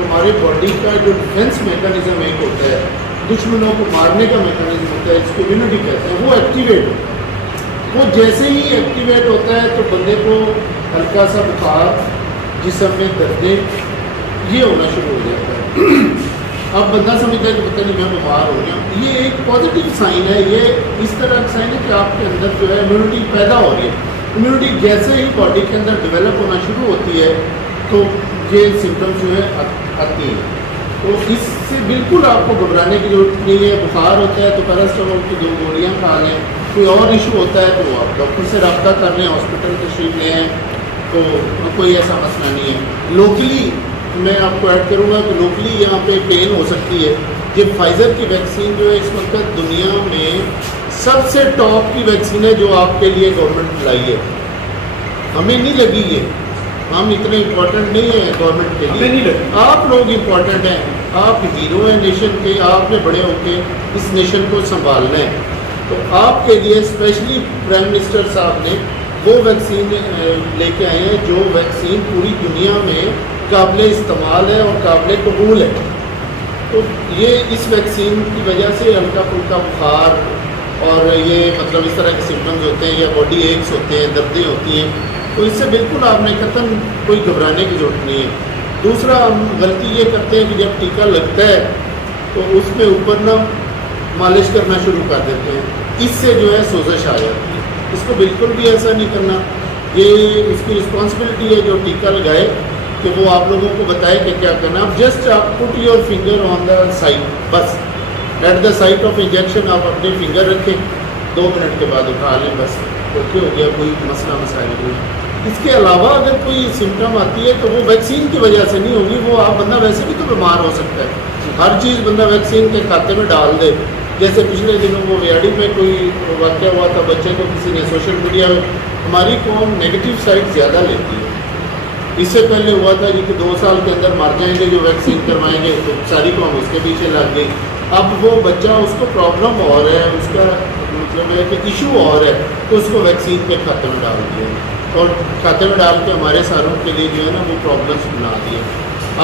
تو ہمارے باڈی کا جو ڈیفینس میکانزم ایک ہوتا ہے، دشمنوں کو مارنے کا میکانزم ہوتا ہے، اس کو امیونٹی کہتے ہیں، وہ ایکٹیویٹ ہوتا ہے. وہ جیسے ہی ایکٹیویٹ ہوتا ہے تو بندے کو ہلکا سا بخار، جسم میں دردیں، یہ ہونا شروع ہو جاتا ہے. اب بندہ سمجھتا ہے کہ پتہ نہیں میں بیمار ہو گیا. یہ ایک پازیٹیو سائن ہے، یہ اس طرح کا سائن ہے کہ آپ کے اندر جو ہے امیونٹی پیدا ہو رہی ہے. امیونٹی جیسے ہی باڈی کے اندر ڈیولپ ہونا شروع ہوتی ہے تو یہ سمٹمس جو ہے آتی ہیں. تو اس سے بالکل آپ کو گھبرانے کی ضرورت نہیں ہے. بخار ہوتا ہے تو پیراسٹامول کی 2 گولیاں کھا لیں. کوئی اور ایشو ہوتا ہے تو آپ ڈاکٹر سے رابطہ کر لیں، ہاسپٹل تشریف لے آئیں، تو کوئی ایسا مسئلہ نہیں ہے. لوکلی میں آپ کو ایڈ کروں گا کہ لوکلی یہاں پہ پین ہو سکتی ہے. یہ فائزر کی ویکسین جو ہے اس وقت دنیا میں سب سے ٹاپ کی ویکسین ہے جو آپ کے لیے گورنمنٹ لائی ہے. ہمیں نہیں لگی ہے، ہم اتنے امپورٹنٹ نہیں ہیں گورنمنٹ کے لیے. آپ لوگ امپورٹنٹ ہیں، آپ ہیرو ہیں نیشن کے. آپ نے بڑے ہو کے اس نیشن کو سنبھالنا ہے. تو آپ کے لیے اسپیشلی پرائم منسٹر صاحب نے وہ ویکسین لے کے آئے ہیں جو ویکسین پوری دنیا میں قابل استعمال ہے اور قابل قبول ہے. تو یہ اس ویکسین کی وجہ سے ہلکا پھلکا بخار اور یہ مطلب اس طرح کے سمٹمز ہوتے ہیں یا باڈی ایکس ہوتے ہیں، دردیں ہوتی ہیں، تو اس سے بالکل آپ نے قطعاً کوئی گھبرانے کی ضرورت نہیں ہے. دوسرا ہم غلطی یہ کرتے ہیں کہ جب ٹیکہ لگتا ہے تو اس میں اوپر نہ مالش کرنا شروع کر دیتے ہیں. اس سے جو ہے سوزش آ جاتی ہے. اس کو بالکل بھی ایسا نہیں کرنا. یہ اس کی رسپانسبلٹی ہے جو ٹیکہ لگائے کہ وہ آپ لوگوں کو بتائے کہ کیا کرنا. آپ جسٹ آپ put your finger on the site, بس at the site of injection آپ اپنے فنگر رکھیں، 2 منٹ کے بعد اٹھا لیں، بس اوکے ہو گیا، کوئی مسئلہ مسائل نہیں. اس کے علاوہ اگر کوئی سمٹم آتی ہے تو وہ ویکسین کی وجہ سے نہیں ہوگی. وہ آپ بندہ ویسے بھی تو بیمار ہو سکتا ہے. ہر چیز بندہ ویکسین کے کھاتے میں ڈال دے. جیسے پچھلے دنوں وہ ویاڑی میں کوئی واقعہ ہوا تھا، بچے کو کسی نے سوشل میڈیا میں، ہماری قوم نیگیٹو سائڈ زیادہ لیتی ہے. اس سے پہلے ہوا تھا جی کہ 2 سال کے اندر مر جائیں گے جو ویکسین کروائیں گے، تو ساری قوم اس کے پیچھے لگ گئی. اب وہ بچہ، اس کو پرابلم اور ہے، اس کا مطلب ہے کہ ایشو اور ہے، تو اس کو ویکسین کے کھاتے میں ڈال دیا اور کھاتے میں ڈال کے ہمارے ساروں کے لیے جو ہے نا وہ پرابلمس بنا دیے.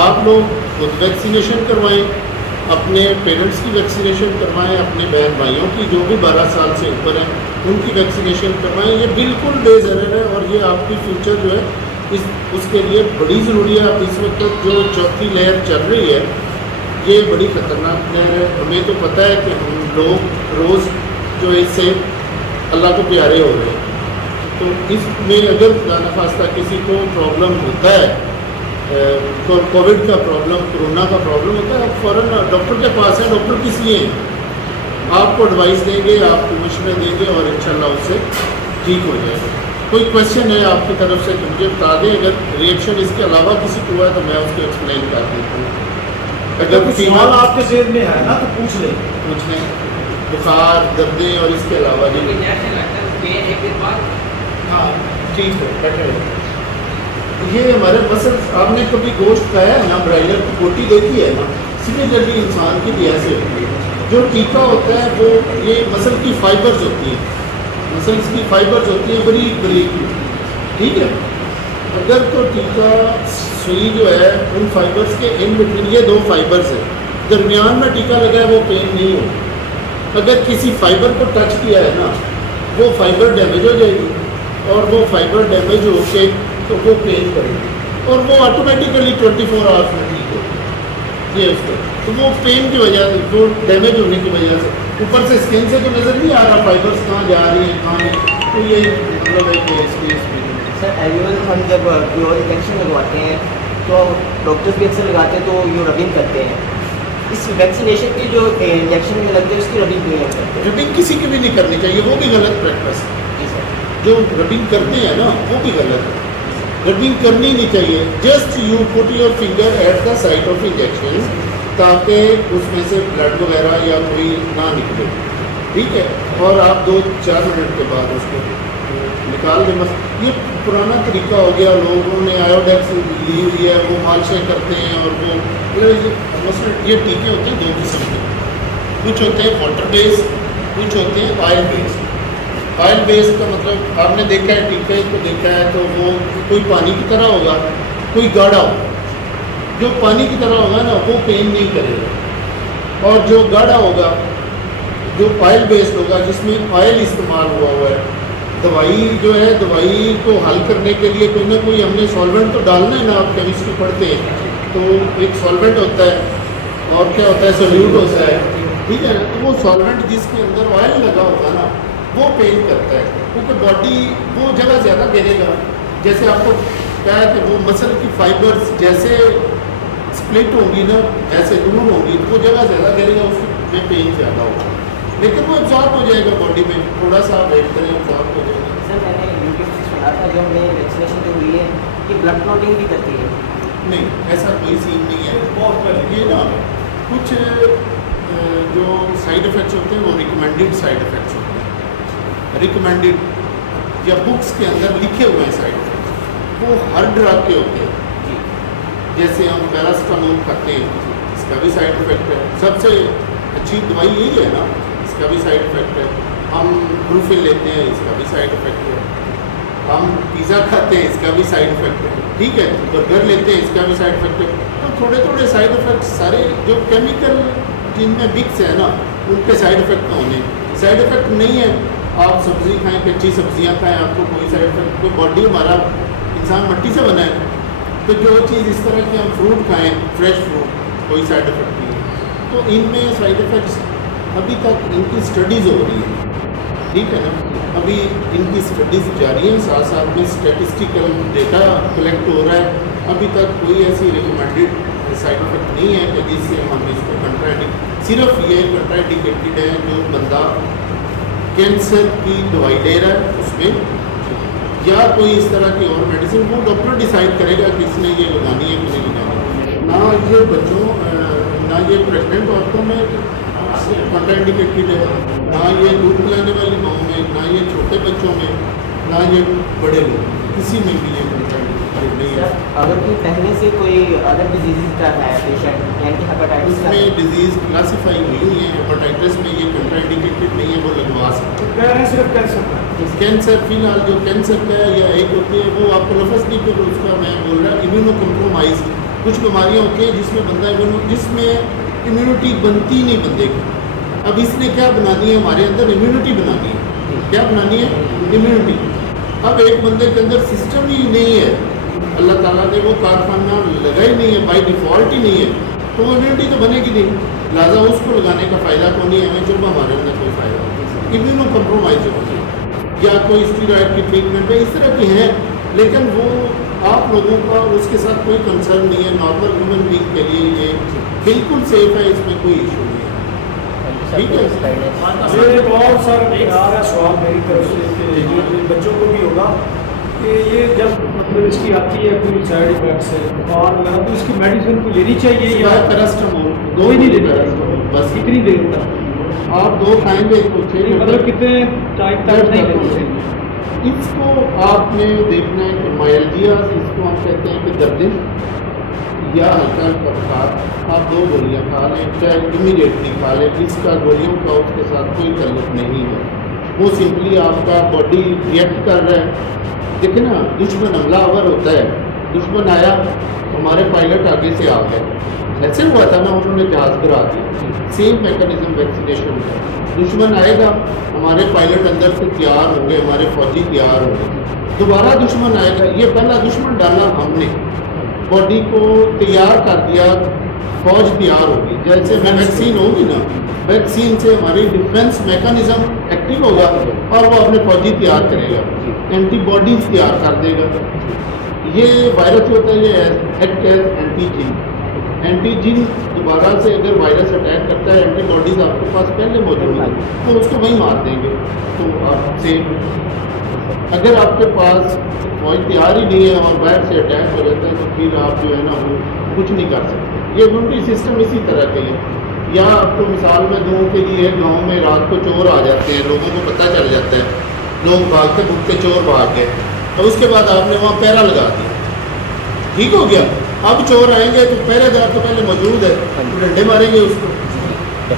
آپ لوگ خود ویکسینیشن کروائیں، اپنے پیرنٹس کی ویکسینیشن کروائیں، اپنے بہن بھائیوں کی جو بھی 12 سال سے اوپر ہیں ان کی ویکسینیشن کروائیں. یہ بالکل بے ضرر ہے اور یہ آپ کی فیوچر جو ہے اس کے لیے بڑی ضروری ہے. اب اس وقت جو 4تھی لہر چل رہی ہے یہ بڑی خطرناک لہر ہے. ہمیں تو پتہ ہے کہ ہم لوگ روز جو اس سے اللہ کو پیارے ہو رہے ہیں. تو اس میں اگر خدا نخواستہ کسی کو پرابلم ہوتا ہے، کووڈ کا پرابلم، کرونا کا پرابلم ہوتا ہے، آپ فوراً ڈاکٹر کے پاس ہیں. ڈاکٹر کس لیے ہیں؟ آپ کو ایڈوائس دیں گے، آپ کو مشورے دیں گے اور انشاءاللہ اس سے ٹھیک ہو جائے گا. کوئی کویشچن ہے آپ کی طرف سے تو مجھے بتا دیں. اگر ریئیکشن اس کے علاوہ کسی کو ہے تو میں اس کو ایکسپلین کر دیتا ہوں. اگر کچھ سوال آپ کے ذہن میں ہے نا تو پوچھ لیں. بخار، دردیں اور اس کے علاوہ ہاں ٹھیک ہے، بیٹھے. یہ ہمارے مسل، آپ نے کبھی گوشت کھایا ہے نا، برائلر کی بوٹی دیکھی ہے نا، سملرلی انسان کی بھی ایسے ہوتی ہے. جو ٹیکہ ہوتا ہے وہ یہ مسل کی فائبرز ہوتی ہیں، مسلس کی فائبرز ہوتی ہیں بریک بریک، ٹھیک ہے. اگر تو ٹیکہ سوئی جو ہے ان فائبرز کے ان بٹوین، یہ 2 فائبرز ہیں، درمیان میں ٹیکہ لگا ہے وہ پین نہیں ہو. اگر کسی فائبر کو ٹچ کیا ہے نا وہ فائبر ڈیمیج ہو جائے گی اور وہ فائبر ڈیمیج ہو کے تو وہ پین کرے گی اور وہ آٹومیٹیکلی 24 آورس میں ٹھیک ہو. یہ اس کا تو وہ پین کی وجہ سے، وہ ڈیمیج ہونے کی وجہ سے، اوپر سے اسکن سے تو نظر نہیں آ رہا فائبرس کہاں جا رہی ہیں کہاں نہیں. تو یہ مطلب ہے کہ اس کی سر ایونل ہم جب کوئی اور انجیکشن لگواتے ہیں تو ڈاکٹرز بھی اکثر لگاتے ہیں تو یہ ربنگ کرتے ہیں. اس ویکسینیشن کی جو انجیکشن میں لگتے ہیں اس کی ربنگ نہیں کرتے. ربنگ کسی کی بھی نہیں کرنی چاہیے، وہ بھی غلط پریکٹس ہے. جی سر. جو ربنگ کرتے ہیں نا وہ بھی غلط ہے، ربنگ کرنی نہیں چاہیے. Just you put your finger at the site of injection تاکہ اس میں سے بلڈ وغیرہ یا کوئی نہ نکلے، ٹھیک ہے. اور آپ 2-4 منٹ کے بعد اس کو نکال دیں. بس یہ پرانا طریقہ ہو گیا، لوگوں نے آیوڈیکس لی ہوئی ہے، وہ مالشیں کرتے ہیں. اور وہ یہ ٹیکے ہوتے ہیں 2 قسم کے، کچھ ہوتے ہیں واٹر بیس، کچھ ہوتے ہیں آئل بیس. آئل بیس کا مطلب آپ نے دیکھا ہے ٹیکے کو دیکھا ہے تو وہ کوئی پانی کی طرح ہوگا، کوئی گاڑھا ہوگا. جو پانی کی طرح ہوگا نا وہ پین نہیں کرے گا، اور جو گاڑھا ہوگا، جو آئل بیسڈ ہوگا، جس میں آئل استعمال ہوا ہے، دوائی جو ہے دوائی کو حل کرنے کے لیے کوئی نہ کوئی ہم نے سالوینٹ تو ڈالنا ہے نا، آپ کیمسٹری پڑھتے ہیں تو ایک سالوینٹ ہوتا ہے اور کیا ہوتا ہے سولیوٹ ہوتا ہے، ٹھیک ہے نا، تو وہ سالوینٹ جس کے اندر آئل لگا ہوگا نا وہ پین کرتا ہے، کیونکہ باڈی وہ جگہ زیادہ گھیرے گا، جیسے آپ کو کہا ہے کہ وہ مسل کی فائبرز جیسے سپلٹ ہوں گی نا، ایسے دور ہوں گی، تو وہ جگہ زیادہ گھیرے گا، اس میں پین زیادہ ہوگا، لیکن وہ ایبزارب ہو جائے گا باڈی میں، تھوڑا سا ویٹ کریں ایبزارب ہو جائے گا۔ سر میں نے یوٹیوب سے سنا تھا جو ہم نے ویکسینیشن جو ہوئی ہے کہ بلڈ کلوٹنگ بھی کرتی ہے۔ نہیں، ایسا کوئی سین نہیں ہے، بہت پہلے یہ نا کچھ جو سائڈ افیکٹس ہوتے ہیں وہ ریکمینڈیڈ سائڈ افیکٹس ہوتے ہیں، ریکمینڈیڈ یا بکس کے اندر لکھے ہوئے ہیں سائڈ افیکٹس، وہ ہر ڈرگ کے ہوتے ہیں، جیسے ہم پیراسٹامول کھاتے ہیں اس کا بھی سائڈ افیکٹ ہے، سب سے اچھی دوائی یہی ہے نا، اس کا بھی سائڈ افیکٹ ہے، ہم بروفن لیتے ہیں اس کا بھی سائڈ افیکٹ ہے، ہم پیزا کھاتے ہیں اس کا بھی سائڈ افیکٹ ہے، ٹھیک ہے، برگر لیتے ہیں اس کا بھی سائڈ افیکٹ ہے، تو تھوڑے تھوڑے سائڈ افیکٹس سارے جو کیمیکل جن میں مکس ہے نا ان کے سائڈ افیکٹ نہ ہونے، سائڈ افیکٹ نہیں ہے، آپ سبزی کھائیں، کچی سبزیاں کھائیں، آپ کو کوئی سائڈ افیکٹ، کوئی باڈی ہمارا انسان مٹی سے بنا ہے، تو جو چیز اس طرح کی ہم فروٹ کھائیں، فریش فروٹ، کوئی سائڈ افیکٹ نہیں ہے، تو ان میں سائڈ افیکٹس ابھی تک ان کی اسٹڈیز ہو رہی ہیں، ٹھیک ہے نا، ابھی ان کی اسٹڈیز جاری ہیں، ساتھ ساتھ میں اسٹیٹسٹیکل ڈیٹا کلیکٹ ہو رہا ہے، ابھی تک کوئی ایسی ریکمینڈیڈ سائڈ افیکٹ نہیں ہے کہ جس سے ہم اس کو صرف یہ کنٹراڈیکیٹڈ ہے جو بندہ کینسر کی دوائی لے رہا ہے اس میں، یا کوئی اس طرح کی اور میڈیسن، وہ ڈاکٹر ڈیسائیڈ کرے گا کہ اس نے یہ لگانی ہے کہ نہیں لگانی، نہ یہ بچوں نہ یہ پریگننٹ عورتوں میں کنٹرا انڈیکیٹڈ ہے، نہ یہ دودھ پلانے والی ماؤں میں، نہ یہ چھوٹے بچوں میں، نہ یہ بڑے لوگ، کسی میں بھی یہ کنٹرا انڈیکیٹڈ نہیں ہے۔ اگر کوئی پہلے سے کوئی ادر ڈیزیز کا ہے پیشنٹ، یعنی کہ اس ہیپاٹائٹس کا میں ڈیزیز کلاسیفائی ہوئی ہے، ہیپاٹائٹس میں یہ کنٹرا انڈیکیٹڈ نہیں ہے، وہ لگوا سکتے ہیں۔ کہہ رہے ہیں صرف کینسر کا کینسر فی الحال جو کینسر کا ہے یا ایک ہوتی ہے وہ آپ کو لفظ نہیں پھر اس کا میں بول رہا امیونو کمپرومائز، کچھ بیماریاں ہوتی ہیں جس میں بندہ جس میں امیونٹی بنتی نہیں بندے کی، اب اس نے کیا بنانی ہے ہمارے اندر امیونٹی بنانی ہے، کیا بنانی ہے امیونٹی، اب ایک بندے کے اندر سسٹم ہی نہیں ہے، اللہ تعالیٰ نے وہ کارخانہ لگا ہی نہیں ہے، بائی ڈیفالٹ ہی نہیں ہے، تو وہ امیونٹی تو بنے گی نہیں، لہٰذا اس کو لگانے کا فائدہ تو نہیں ہے ہمیں جب ہمارے اندر کوئی فائدہ ہوتا ہے، امیونو کمپرومائز ہوتی ہے یا کوئی اسٹیرائڈ کی ٹریٹمنٹ ہے، اس طرح کی ہیں، لیکن وہ آپ لوگوں کا اس کے ساتھ کوئی کنسرن نہیں ہے، نارمل ہیومن بینگ کے لیے یہ بالکل سیف ہے، اس میں کوئی ایشو نہیں ہے، ٹھیک ہے۔ یہ بہت سارا آ رہا ہے سوال میری طرف سے کہ جو بچوں کو بھی ہوگا کہ یہ جب مطلب اس کی آتی ہے کوئی سائڈ افیکٹس ہے بخار وغیرہ تو اس کی میڈیسن کو لینی چاہیے یا پیراسٹامول دو ہی نہیں لینا بس کتنی دیر تک، آپ دو کھائیں گے تو مطلب کتنے ٹائم تک نہیں لینا چاہیے؟ اس کو آپ نے دیکھنا ہے کہ مائلجیا اس کو ہم کہتے ہیں کہ دردن یا ہلکا ہلکا بخار، آپ دو گولیاں کھا لیں، چاہے امیڈیٹلی کھا لیں، اس کا گولیوں کا اس کے ساتھ کوئی تعلق نہیں ہے، وہ سمپلی آپ کا باڈی ریئیکٹ کر رہا ہے، دیکھیں نا دشمن حملہ آور ہوتا ہے، دشمن آیا ہمارے پائلٹ آگے سے آ گئے، ایسے ہوا تھا نا انہوں نے جہاز گرا دیا، سیم میکانزم ویکسینیشن کا، دشمن آئے گا ہمارے پائلٹ اندر سے تیار ہوں گے، ہمارے فوجی تیار ہوں گے، دوبارہ دشمن آئے گا، یہ پہلا دشمن ڈالا ہم نے، باڈی کو تیار کر دیا، فوج تیار ہوگی، جیسے ویکسین ہوگی نا، ویکسین سے ہماری ڈیفینس میکانزم ایکٹیو ہوگا اور وہ اپنے فوجی تیار کرے گا، اینٹی باڈیز تیار کر دے گا، یہ وائرس ہوتا ہے یہ ایکٹ ایز اینٹی جین دوبارہ سے اگر وائرس اٹیک کرتا ہے اینٹی باڈیز آپ کے پاس پہلے موجود ہیں تو اس کو وہیں مار دیں گے، تو آپ سے اگر آپ کے پاس فوج تیار ہی نہیں ہے اور باہر سے اٹیک ہو جاتا ہے تو پھر آپ جو ہے نا وہ کچھ نہیں کر سکتے، یہ امیونٹی سسٹم اسی طرح کے ہے، یا آپ کو مثال میں دوں کے لیے گاؤں میں رات کو چور آ جاتے ہیں، لوگوں کو پتہ چل جاتا ہے، لوگ بھاگتے بھوکتے چور بھاگ گئے، اور اس کے بعد آپ نے وہاں پہرا لگا دیا، ٹھیک ہو گیا، اب چور آئیں گے تو پہرے دار تو پہلے موجود ہے، ڈنڈے ماریں گے اس کو،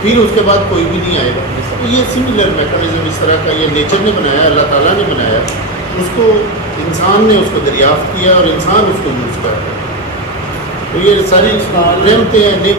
پھر اس کے بعد کوئی بھی نہیں آئے گا، تو یہ سملر میکانزم اس طرح کا یہ نیچر نے بنایا، اللہ تعالیٰ نے بنایا، اس کو انسان نے اس کو دریافت کیا اور انسان اس کو یوز کرتا ہے۔ تو یہ ساری رحمتیں ہیں